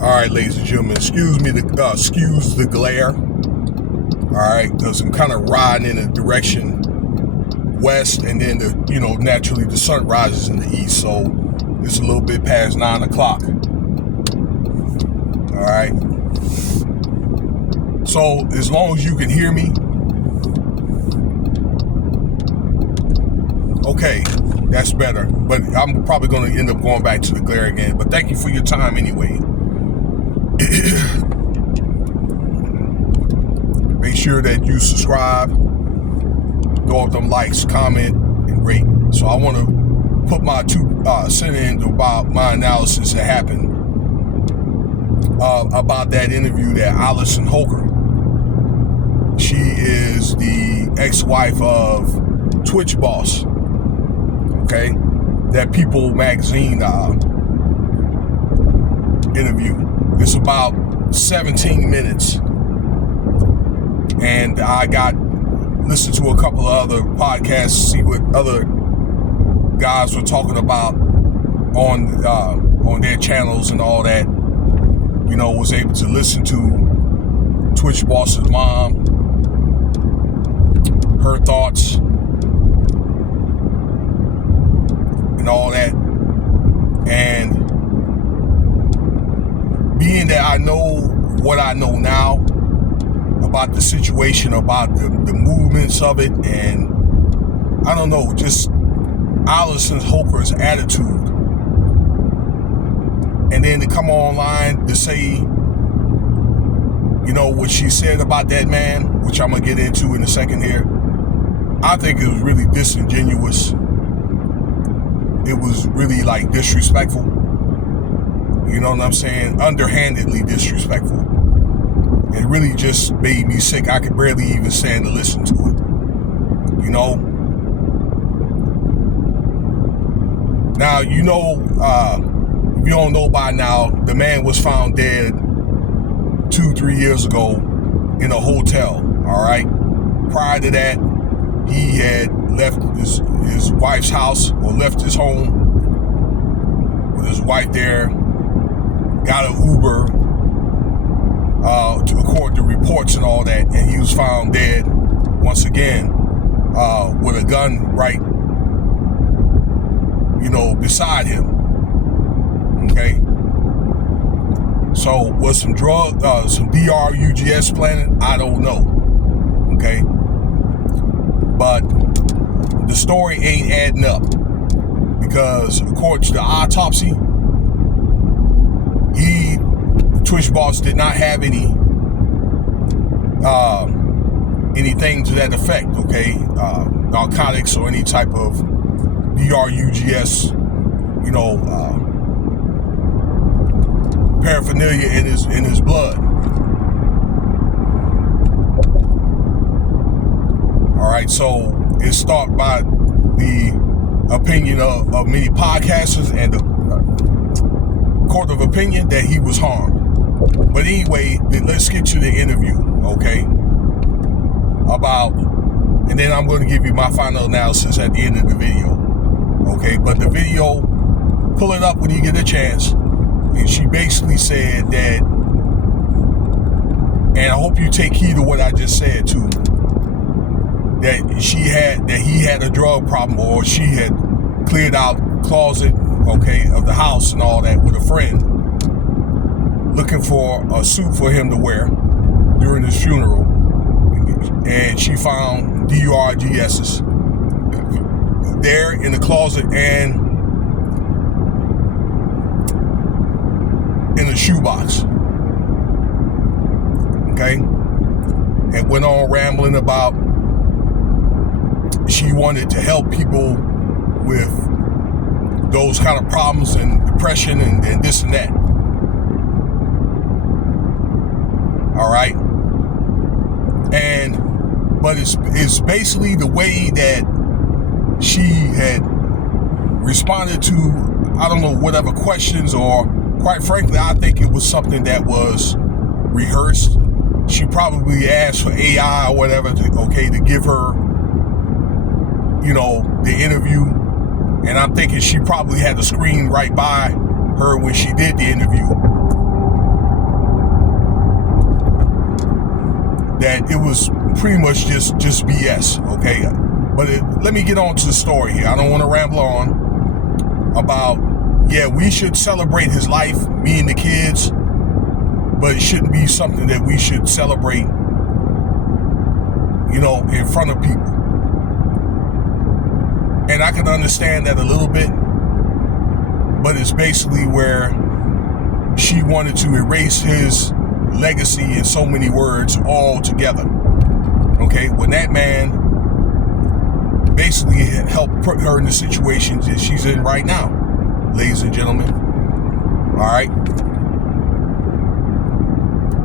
All right, ladies and gentlemen, excuse the glare. All right, because I'm kind of riding in a direction west, and then naturally the sun rises in the east, so it's a little bit past 9 o'clock. All right. So as long as you can hear me, okay, that's better. But I'm probably going to end up going back to the glare again. But thank you for your time anyway. Make sure that you subscribe, throw up them likes, comment, and rate. So I want to put my 2 cents in about my analysis that happened about that interview that Alyson Hoker. She is the ex-wife of TwichBoss. Okay, that People magazine interview. It's about 17 minutes, and I listened to a couple of other podcasts to see what other guys were talking about on their channels and all that. Was able to listen to TwichBoss's mom, her thoughts, and all that. And being that I know what I know now about the situation, about the movements of it, and I don't know, just Alyson Hoker's attitude. And then to come online to say, what she said about that man, which I'm going to get into in a second here, I think it was really disingenuous. It was really disrespectful. You know what I'm saying? Underhandedly disrespectful. It really just made me sick. I could barely even stand to listen to it. Now, if you don't know by now, the man was found dead 2-3 years ago in a hotel. All right. Prior to that, he had left his wife's house, or left his home with his wife there, got an Uber, to according to reports and all that, and he was found dead once again, with a gun right, beside him. Okay. So was some DRUGS planted? I don't know. Okay. But the story ain't adding up, because according to the autopsy, TwichBoss did not have anything to that effect, okay? Narcotics or any type of DRUGS, paraphernalia in his blood. All right, so it's started by the opinion of many podcasters and the court of opinion that he was harmed. But anyway, let's get to the interview, okay? And then I'm going to give you my final analysis at the end of the video, okay? But the video, pull it up when you get a chance. And she basically said that, and I hope you take heed of what I just said too, that he had a drug problem, or she had cleared out closet, okay, of the house and all that with a friend, looking for a suit for him to wear during his funeral, and she found DRGS's there in the closet and in a shoebox. Okay, and went on rambling about she wanted to help people with those kind of problems and depression and this and that. All right. But it's basically the way that she had responded to, I don't know, whatever questions, or quite frankly, I think it was something that was rehearsed. She probably asked for AI or whatever to give her, the interview. And I'm thinking she probably had the screen right by her when she did the interview. that it was pretty much just BS, okay? But let me get on to the story here. I don't want to ramble on about, yeah, we should celebrate his life, me and the kids, but it shouldn't be something that we should celebrate, you know, in front of people. And I can understand that a little bit, but it's basically where she wanted to erase his legacy in so many words altogether. Okay, when that man basically helped put her in the situation that she's in right now, ladies and gentlemen. All right,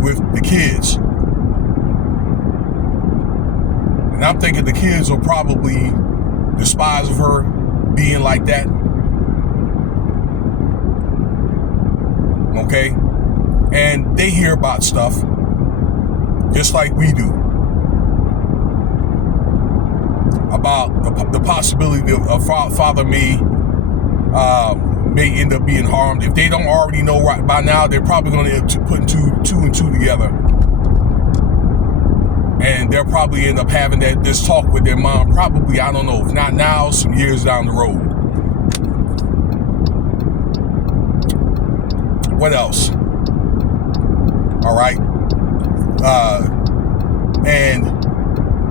with the kids. And I'm thinking the kids will probably despise of her being like that. Okay? And they hear about stuff just like we do about the possibility of father may end up being harmed. If they don't already know right by now, they're probably going to end up putting two and two together, and they'll probably end up having this talk with their mom. Probably, I don't know, if not now, some years down the road. What else? All right. And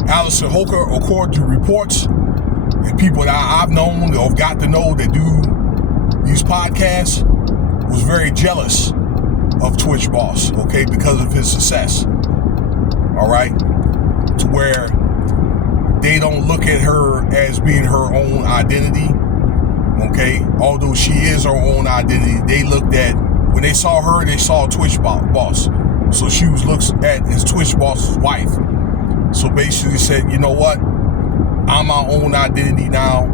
Alyson Hoker, according to reports and people that I've known or got to know that do these podcasts, was very jealous of TwichBoss, okay, because of his success. All right. To where they don't look at her as being her own identity. Okay. Although she is her own identity, they looked at, when they saw her, they saw TwichBoss. So she was looked at as TwichBoss's wife. So basically said, you know what? I'm my own identity now.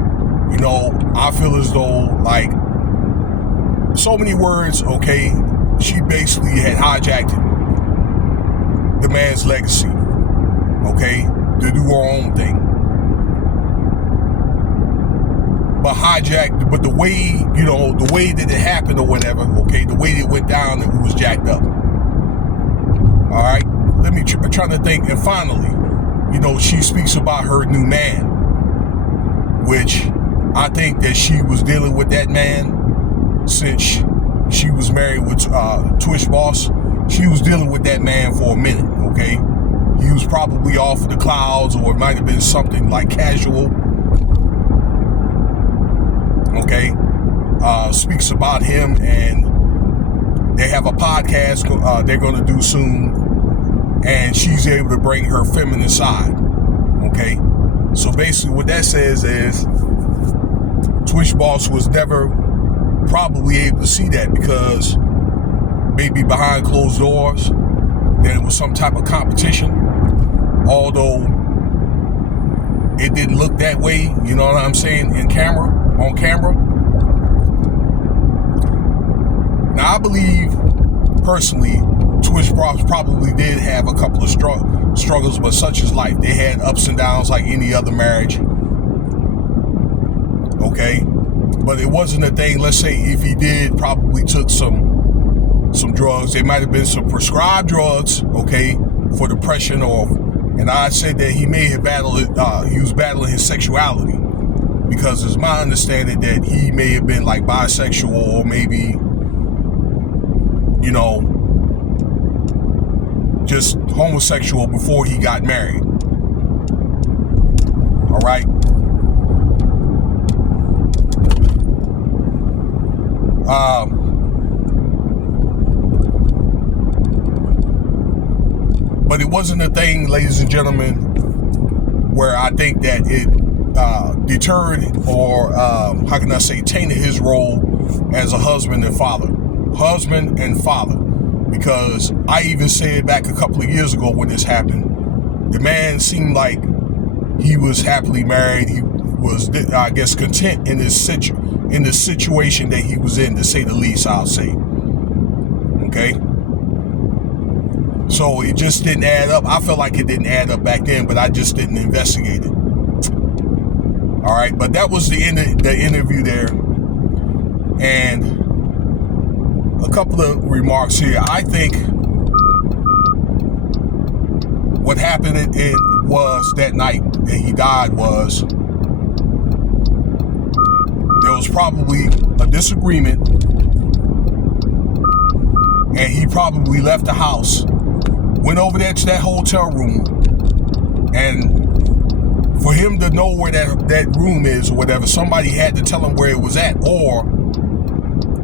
You know, I feel as though, like, so many words, okay, she basically had hijacked the man's legacy, okay, to do her own thing. But the way, you know, the way that it happened or whatever, okay, the way it went down, it was jacked up. All right, let me try to think. And finally, you know, she speaks about her new man, which I think that she was dealing with that man since she was married with TwichBoss. She was dealing with that man for a minute, okay? He was probably off the clouds, or it might have been something like casual. Okay, speaks about him, and they have a podcast they're going to do soon, and she's able to bring her feminine side. Okay, so basically what that says is TwichBoss was never probably able to see that, because maybe behind closed doors there was some type of competition, although it didn't look that way, you know what I'm saying, on camera. Now I believe personally TwichBoss probably did have a couple of struggles, but such is life. They had ups and downs like any other marriage. Okay, but it wasn't a thing. Let's say if he did probably took some drugs, they might have been some prescribed drugs, okay, for depression, and I said that he may have he was battling his sexuality, because it's my understanding that he may have been like bisexual, or maybe, you know, just homosexual before he got married. All right. But it wasn't a thing, ladies and gentlemen, where I think that it deterred or, how can I say, tainted his role as a husband and father. Because I even said back a couple of years ago when this happened, the man seemed like he was happily married. He was, I guess, content in his the situation that he was in, to say the least, I'll say. Okay? So it just didn't add up. I felt like it didn't add up back then, but I just didn't investigate it. All right, but that was the interview there. And a couple of remarks here. I think what happened it was that night that he died was there was probably a disagreement, and he probably left the house, went over there to that hotel room, and for him to know where that room is or whatever, somebody had to tell him where it was at, or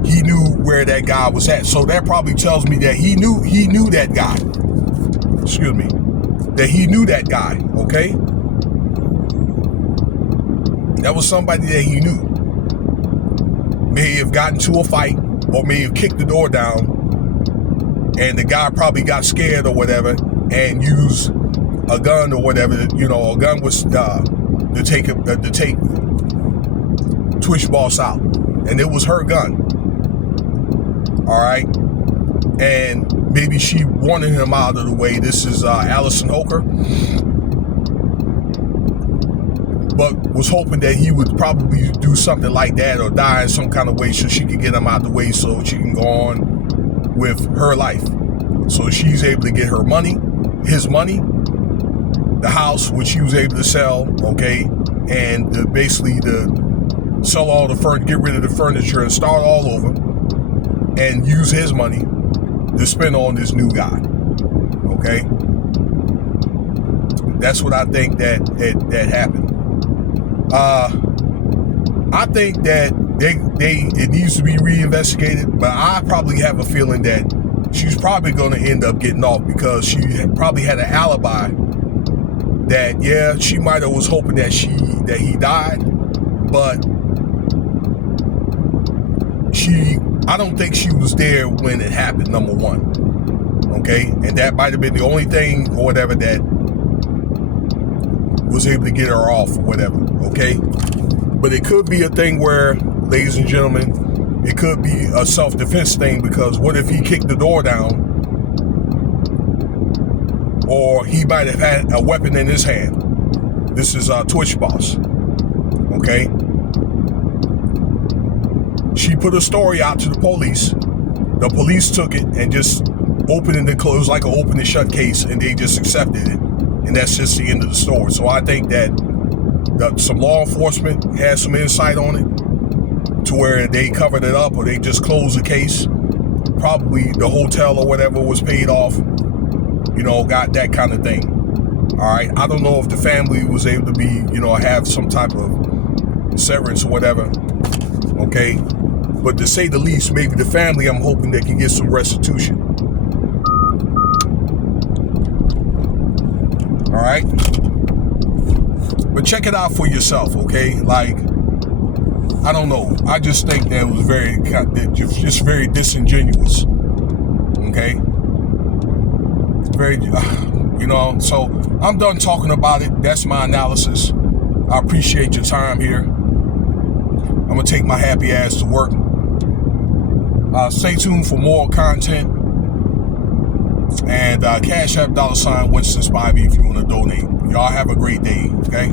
he knew where that guy was at. So that probably tells me that he knew that guy. Excuse me. That he knew that guy, okay? That was somebody that he knew. May have gotten to a fight, or may have kicked the door down, and the guy probably got scared or whatever and used a gun or whatever. You know, a gun was to take TwichBoss out, and it was her gun. All right, and maybe she wanted him out of the way. This is Alyson Hoker, but was hoping that he would probably do something like that or die in some kind of way so she could get him out of the way so she can go on with her life. So she's able to get her money, his money, the house, which he was able to sell, okay, and basically to sell all the furniture, get rid of the furniture and start all over, and use his money to spend on this new guy, okay? That's what I think that happened. I think that it needs to be reinvestigated, but I probably have a feeling that she's probably going to end up getting off because she probably had an alibi that, yeah, she might have was hoping that he died, but I don't think she was there when it happened, number one, okay? And that might have been the only thing or whatever that was able to get her off or whatever, okay? But it could be a thing where, ladies and gentlemen, it could be a self-defense thing, because what if he kicked the door down, or he might have had a weapon in his hand? This is TwichBoss, okay? She put a story out to the police. The police took it and just opened and closed like an open and shut case, and they just accepted it. And that's just the end of the story. So I think that some law enforcement had some insight on it to where they covered it up, or they just closed the case. Probably the hotel or whatever was paid off, you know, got that kind of thing. All right. I don't know if the family was able to be, you know, have some type of severance or whatever. Okay. But to say the least, maybe the family, I'm hoping they can get some restitution. All right. But check it out for yourself, okay? Like, I don't know. I just think that it was just very disingenuous. Okay? Very, you know, so I'm done talking about it. That's my analysis. I appreciate your time here. I'm going to take my happy ass to work. Stay tuned for more content. And Cash App $Winston Spivey if you want to donate. Y'all have a great day, okay?